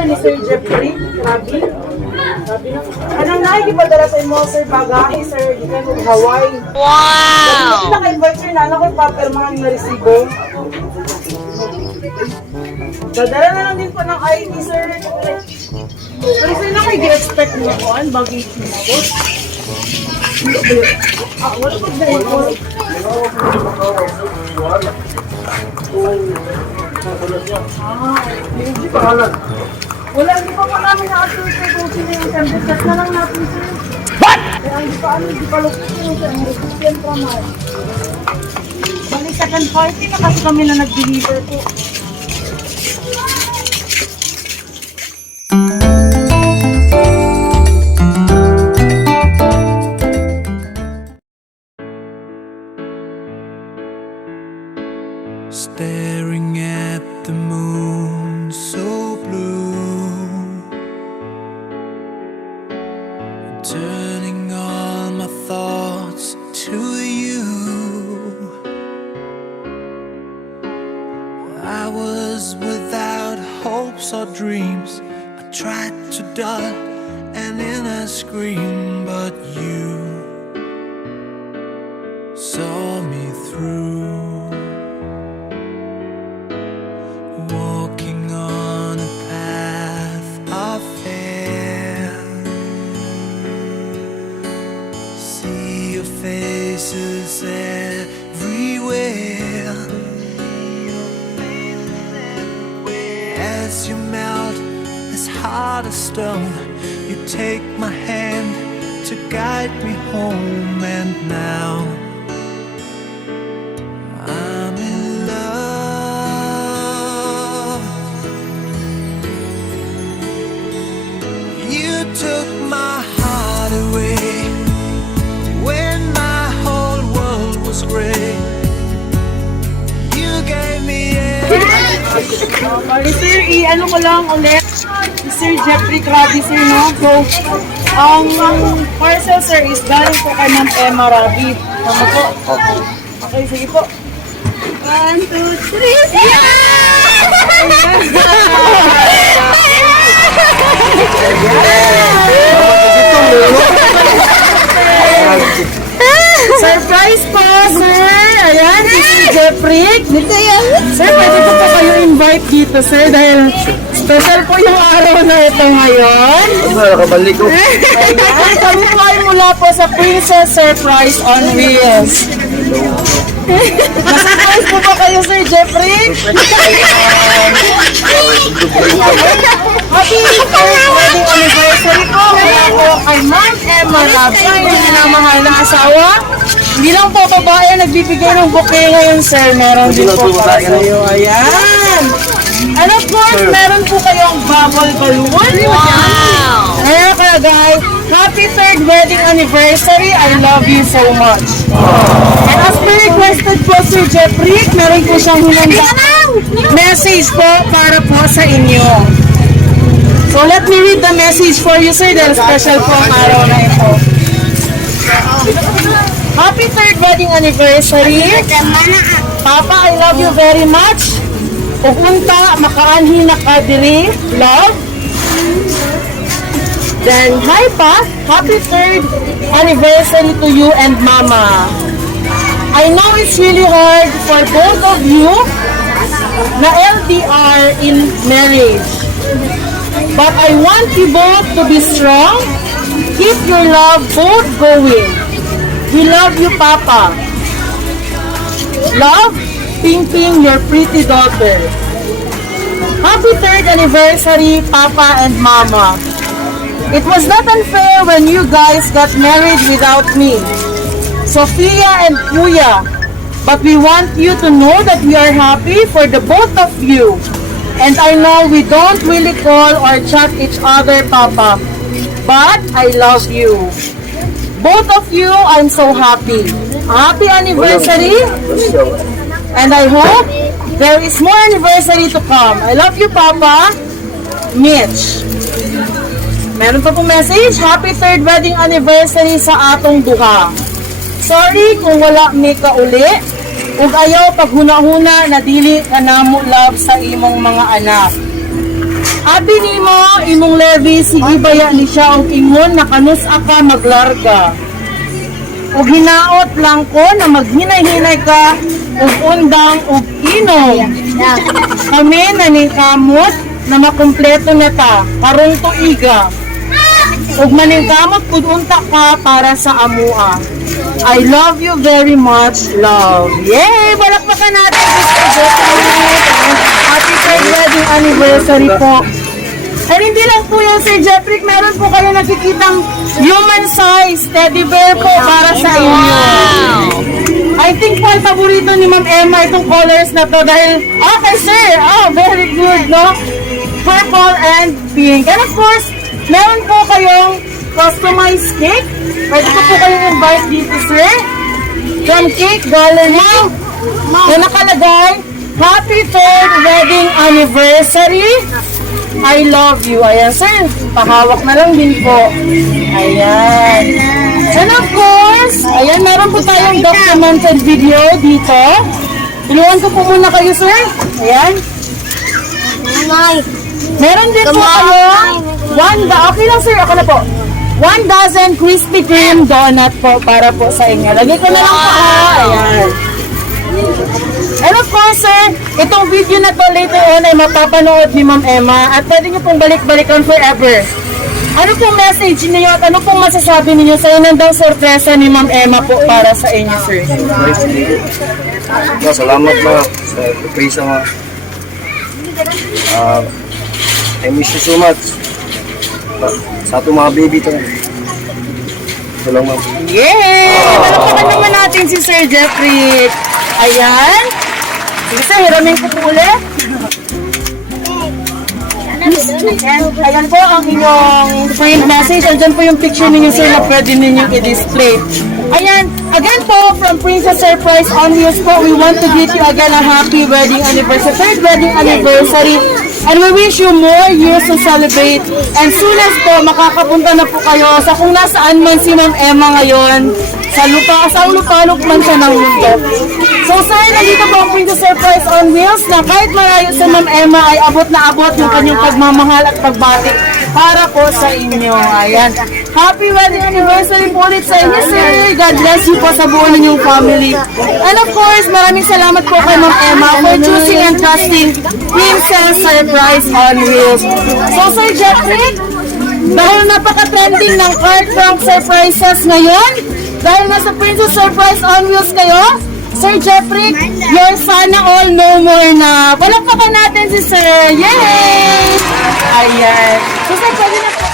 na ni Sir Jeffrey. Grabe. Grabe na. Anong nakikipadala sa mo, Sir Bagahe, Sir, di ka ng Hawaii. Wow! Hindi naka-invite sir na, alam ko yung papirmahan na resibo. Dadala na lang din po ng ID, Sir. Pero sir, na kayo expect mo ko, bagay sinabot. Wala pa dahil po. Hindi pangalan. Wala, hindi pa namin na-assure sir kung sino yung sender. Chat na lang natin sir. What? Kaya hindi pa lukot yung sir. Ang recipient naman. Balik second party na kasi kami na nag-deliver po. Staring at the moon so blue, turning all my thoughts to you. I was without hopes or dreams. I tried to dull an inner scream, but you saw me through. Walking on a path of fear, see your faces everywhere. As you melt this heart of stone, you take my hand to guide me home. And now I'm in love. You took my heart away when my whole world was gray. You gave me Bali sir, ano ko lang ulit. Sir Jeffrey, grabe sir, no? So, ang parcel sir is galing po kay Ma'am Emma Rabi. Tama po? Okay, sige po. 1, 2, 3. Surprise po, sir! Ayan, si Sir Jeffrey. Sir, pwede po po kayo invite dito, sir, dahil special po yung araw na ito ngayon. Nakabalik ko. Ayan, kami po ay mula po sa Princess Surprise on Wheels. Masurprise po ba kayo, Sir Jeffrey? Happy wedding anniversary po mula po kay Ma'am Emma Rabi, yung minamahal na asawa. Hindi lang po babae ang nagbibigay ng bouquet ngayon, sir. Meron din po para sa iyo. Ayan. And of course, meron po kayong bubble balloon. Wow! Ayan kaya guys, happy 3rd wedding anniversary. I love you so much. And as per requested po, Sir Jeffrey, meron po siyang hinandang message po para po sa inyo. So let me read the message for you, sir, dahil special po ang araw na ito. Happy 3rd wedding anniversary. Papa, I love you very much. Upunta, makaanhi na ka diri. Love. Then, hi pa. Happy 3rd anniversary to you and Mama. I know it's really hard for both of you na LDR in marriage. But I want you both to be strong. Keep your love both going. We love you, Papa. Love, Ping Ping, your pretty daughter. Happy 3rd anniversary, Papa and Mama. It was not unfair when you guys got married without me, Sophia and Kuya. But we want you to know that we are happy for the both of you. And I know we don't really call or chat each other, Papa. But I love you. Both of you, I'm so happy. Happy anniversary. And I hope there is more anniversary to come. I love you, Papa. Mitch. Meron pa po message. Happy 3rd wedding anniversary sa atong duha. Sorry kung wala may kauli. Ug ayaw paghuna-huna na dili ka namo love sa imong mga anak. Abi nimo imong Levi sige baya ni siya og ingon nakanus aka maglarga. Ug hinaot lang ko na maghinay-hinay ka ug undang ug inom. Kami naningkamot na makumpleto na ta karong tuiga. Ug maningkamot pud unta ka para sa amua. I love you very much, love. Yay! Balakpakan natin, Mr. Jeffrey. Happy third wedding anniversary po. And hindi lang po yan, Sir Jeffrey, meron po kayo nakikitang human size teddy bear po para sa inyo. I think po ang paborito ni Ma'am Emma itong colors na to dahil, okay sir, very good, no? Purple and pink. And of course, meron po kayong customized cake. Pwede po kayong invite dito, sir. From Cake Gallery na nakalagay, Happy 3rd Wedding Anniversary. I love you. Ayan, sir. Pahawak na lang din po. Ayan. And of course, ayan, meron po tayong documented video dito. Iluwan ko po muna kayo, sir. Ayan. Meron din po kayong okay lang, sir. Ako na po. 1 dozen Krispy Kreme donut po para po sa inyo. Lagay ko na lang po. Ayan. And of course, sir, itong video na to later on ay mapapanood ni Ma'am Emma at pwede niyo pong balik-balikan forever. Ano pong message niyo at ano pong masasabi niyo sa inandang sorpresa ni Ma'am Emma po para sa inyo, sir? Salamat ma sa surpresa ma. I miss you so much. Sa ato mga baby to. Ito lang ma'am. Yay! Palakpakan naman natin si Sir Jeffrey. Ayan. Sige sir, hiramin ko po ulit. Ayan po ang inyong print message. Andyan po yung picture ninyo sir na pwede ninyong i-display. Ayan, again po, from Princess Surprise on Wheels po, we want to greet you again a happy wedding anniversary, third wedding anniversary. And we wish you more years to celebrate. And soon as po, makakapunta na po kayo sa kung nasaan man si Ma'am Emma ngayon, sa lupalok man siya ng mundo. So sir, nandito po ang Princess Surprise on Wheels na kahit malayo sa Ma'am Emma ay abot na abot yung kanyang pagmamahal at pagbati para po sa inyo. Ayan. Happy wedding anniversary po ulit sa inyo, sir. God bless you po sa buo ninyong family. And of course, maraming salamat po kay Ma'am Emma for choosing and trusting Princess Surprise on Wheels. So, Sir Jeffrey, dahil napaka-trending ng card prank surprises ngayon, dahil nasa Princess Surprise on Wheels kayo, Sir Jeffrey, your sana all no more na. Palakpakan natin si Sir. Yay! Ayan. So, Sir, pwede na po.